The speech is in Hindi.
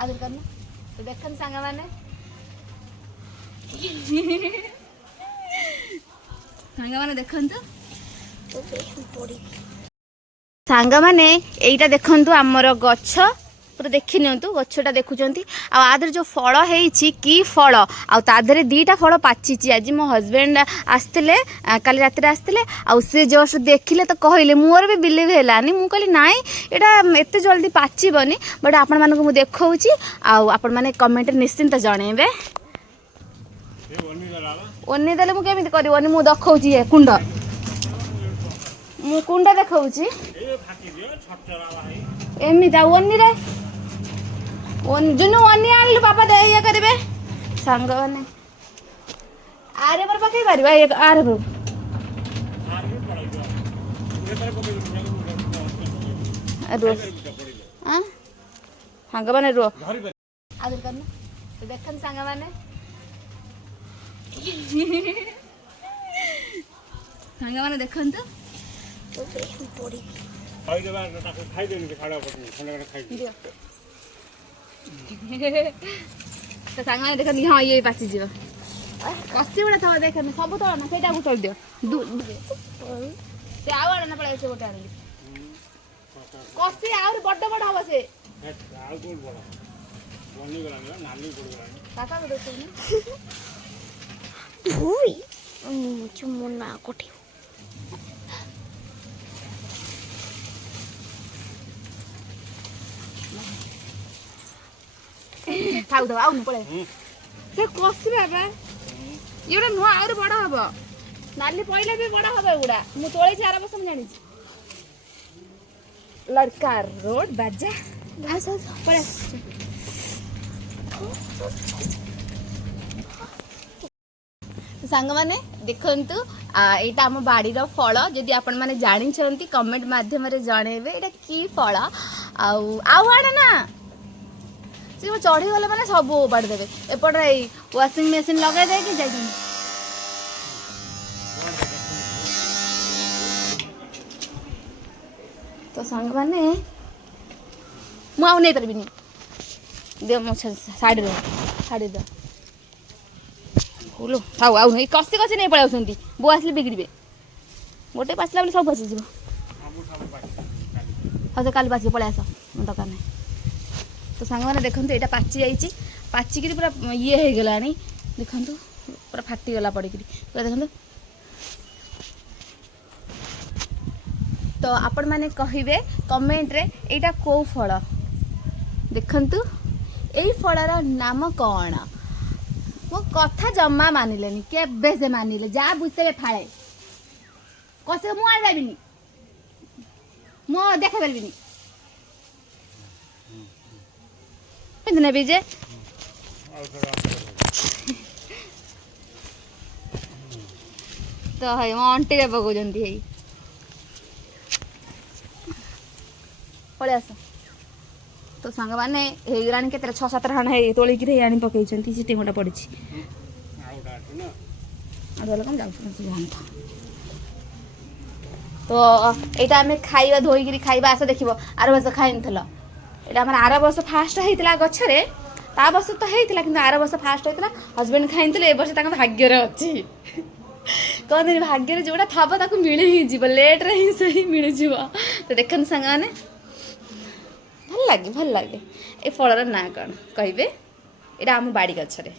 आदर करना तो देखन सांग माने सांग माने देखन तो सांग माने एटा देखंतु आमर गछ पूरा देखि नियंतु गछटा देखुचंती आ आदर जो फल हेछि की फल आ तादरे दीटा फल पाचिची आज मो हस्बैंड आस्थिले काली रात आस्थिले आ से जस्ट देखिले तो कहले मोर भी बिलीव हेलानी मु कहली नाई एटा एते जल्दी पाचिबनी बट आपण मानको मु देखौची आ आपण माने कमेंट निश्चिंत जणेबे ओनी देले मु केमिति करी ओनी मु देखौची ए कुंड मु कुंड देखौची एमिता ओनी रे जुनू ओनी आनलु पापा दे ये करबे संग माने आरे पर पके परबा ये आरे पर रो हां संग माने रो आदर करना तो देखन संग माने संग माने देखन तो पड़ी खाई देबा ताको खाई देनी के खाड़ा पड़नी ठंडा खाई दियो तो सांग माने देखन हां ये पाची जीव कसी बडा था देखन सब तो ना सेटा उठल दियो से आवाड ना पळे से गोटा आनी कसी आउर बड्ड बड हबो से आउ कोन बड बनी गला ना नाली पड़ गला काका को देखो ना ओई चुमुना कोठी खाऊ दो आउ न पळे से कसी बाबा एटा नुआ आउर बड़ हबो नाली पहिले भी बड़ हबो एगुडा मु तोळे चार बस हम जानि लड़का रोड बाजा आस पळे सांग माने देखंतु एटा हम बाड़ी रो फल जदि आपण माने जानि छंती कमेंट माध्यम रे जणेबे एटा की फल आउ आड़ ना से चढ़ी गले मैंने सब उपाड़ देवे एपटे वाशिंग मशीन लगे दे कि जाई तो संग माने मु आउ नहीं परबिनी दे मो साड़ी दे बोलो थाउ आउ नहीं कसी कसी नहीं पळे आउसंती बो आसले बिगड़बे गोटे पासला बोले सब बसी जीवो हाँ तो काली पासी पळे आस मन दरकार नहीं तो सांग मैंने देखो यहाँ पाची जाइए पाचिक पूरा ये हो गला देखु पूरा फाटीगला पड़क पूरा देखो तो आपण मैंने कहे कमेंट रे एटा को फल देखंतु एई फलर नाम कौन मो कथा जम्मा मानिलेनी केबे से मानिले जा बुझते फाड़े कसे मु आ जाबिनी मो देखे परबिनी इतने बीजे तो है मो अंटी रे पकोजंती है पळे आस तो सांग माने हे गरानी केतरा 6-7 हाण है तोली कि रे आनी पकेइचंती सिटी मोटा पड़िछि आडो लकम जाउ तो एटा हमें खाइबा धोई गिरी खाइबा आस देखिबो आर बस खाइनथलो एटा हमर आर वर्ष फास्ट हेतिला गछरे ता वर्ष तो हेतिला किंतु आर वर्ष फास्ट हेतिला हस्बैंड खाइनथले ए वर्ष ताका भाग्य रे अछि कहते भाग्य रे जोड़ा थाबो ताको मिले ही जीव लेट रे ही सही मिले जीव तो देखन संगाने भल लागे ए फलर ना कौन कहबे एटा हम बाड़ी गछरे